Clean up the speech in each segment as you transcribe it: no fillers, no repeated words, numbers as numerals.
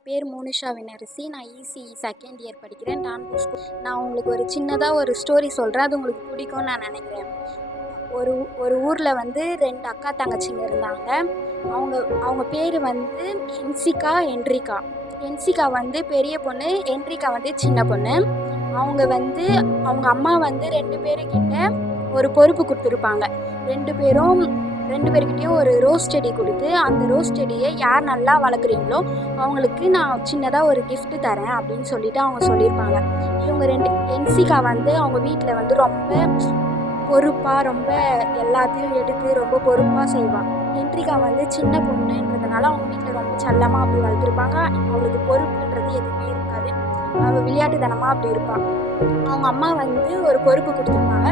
என் பேர் மோனிஷா வினரசி. நான் ECE second year படிக்கிறேன், டான் போஸ்கோ. நான் உங்களுக்கு ஒரு சின்னதாக ஒரு ஸ்டோரி சொல்கிறேன், அது உங்களுக்கு பிடிக்கும்னு நான் நினைக்கிறேன். ஒரு ஒரு ஊரில் வந்து 2 அக்கா தங்கச்சிங்க இருந்தாங்க. அவங்க அவங்க பேர் வந்து ஹென்சிகா, என்ட்ரிகா. ஹென்சிகா வந்து பெரிய பொண்ணு, என்ட்ரிகா வந்து சின்ன பொண்ணு. அவங்க வந்து அவங்க அம்மா வந்து 2 பேருக்கிட்ட ஒரு பொறுப்பு கொடுத்துருப்பாங்க. 2 பேர்கிட்டையும் ஒரு ரோஸ் செடி கொடுத்து, அந்த ரோஸ் செடியை யார் நல்லா வளர்க்குறீங்களோ அவங்களுக்கு நான் சின்னதாக ஒரு gift தரேன் அப்படின்னு சொல்லிட்டு அவங்க சொல்லியிருப்பாங்க. இவங்க 2 ஹென்சிகா வந்து அவங்க வீட்டில் வந்து ரொம்ப பொறுப்பாக, ரொம்ப எல்லாத்தையும் எடுத்து ரொம்ப பொறுப்பாக செய்வாள். என்ட்ரிகா வந்து சின்ன பொண்ணுன்றதுனால அவங்க வீட்டில் ரொம்ப செல்லமாக அப்படி வளர்த்துருப்பாங்க. அவளுக்கு பொறுப்புன்றது எதுவுமே இருக்காது. அவள் விளையாட்டுத்தனமாக அப்படி இருப்பாள். அவங்க அம்மா வந்து ஒரு பொறுப்பு கொடுத்துருப்பாங்க.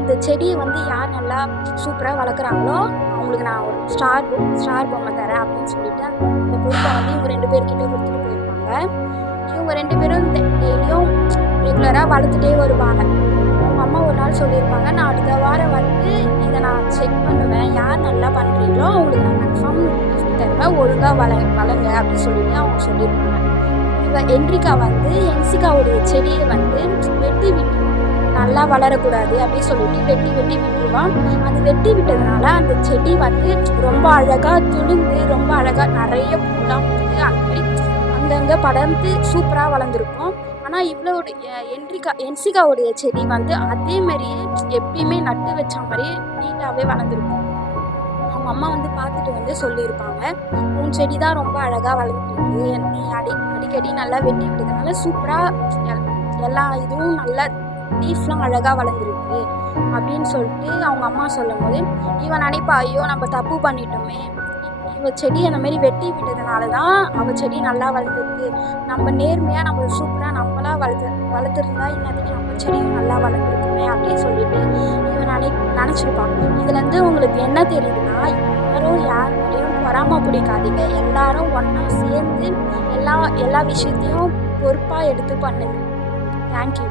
இந்த செடியை வந்து யார் நல்லா சூப்பராக வளர்க்குறாங்களோ அவங்களுக்கு நான் ஒரு ஸ்டார் பொம்மை தரேன் அப்படின்னு சொல்லிட்டு அந்த பொறுப்பை வந்து இவங்க 2 பேர்கிட்ட கொடுத்துட்டு போயிருப்பாங்க. இவங்க 2 பேரும் டெய்லியும் ரெகுலராக வளர்த்துட்டே வருவாங்க. அவங்க அம்மா ஒரு நாள் சொல்லியிருப்பாங்க, நான் அடுத்த வாரம் வந்து இதை நான் செக் பண்ணுவேன், யார் நல்லா பண்ணுறீங்களோ அவங்களுக்கு நான் கன்ஃபார்ம் கிஃப்ட் தருவேன், ஒழுங்காக வளங்க அப்படின்னு சொல்லிட்டு அவங்க சொல்லியிருப்பாங்க. என்ட்ரிகா வந்து ஹென்சிகாவுடைய செடியை வந்து வெட்டி விட்டுருவான். நல்லா வளரக்கூடாது அப்படின்னு சொல்லிட்டு வெட்டி விட்டுருவான். அது வெட்டி விட்டதுனால அந்த செடி வந்து ரொம்ப அழகாக துளுந்து, ரொம்ப அழகாக நிறைய பூலாம் பூத்து அந்த மாதிரி அங்கங்கே படர்ந்து சூப்பராக வளர்ந்துருக்கும். ஆனால் இவளோடைய ஹென்சிகாவுடைய செடி வந்து அதே மாதிரியே எப்பயுமே நட்டு வச்ச மாதிரியே நீட்டாகவே வளர்ந்துருக்கும். அவங்க அம்மா வந்து பார்த்துட்டு வந்து சொல்லியிருப்பாங்க, உன் செடி தான் ரொம்ப அழகாக வளர்ந்துருக்கு, நீ அடிக்கடி நல்லா வெட்டி விட்டதுனால சூப்பராக எல்லா இதுவும் நல்லா லீஃப்லாம் அழகாக வளர்ந்துருக்கு அப்படின்னு சொல்லிட்டு அவங்க அம்மா சொல்லும் போது இவன் நினைப்பா, ஐயோ நம்ம தப்பு பண்ணிட்டோமே, இவள் செடி அந்த மாதிரி வெட்டி விட்டதுனால தான் அவள் செடி நல்லா வளர்ந்துருக்கு, நம்ம நேர்மையாக நம்ம சூப்பராக நம்மளா வளர்த்துருந்தா இல்லாட்டி நம்ம செடியும் நல்லா வளர்ந்துருக்குமே அப்படின்னு சொல்லிட்டு இவன் நினச்சிருப்பான். இதுலேருந்து உங்களுக்கு என்ன தெரியுதுன்னா, யார் மேலேயும் பொறாமை பிடிக்காதீங்க, எல்லாரும் ஒன்றா சேர்ந்து எல்லா விஷயத்தையும் பொறுப்பாக எடுத்து பண்ணுங்க. தேங்க்யூ.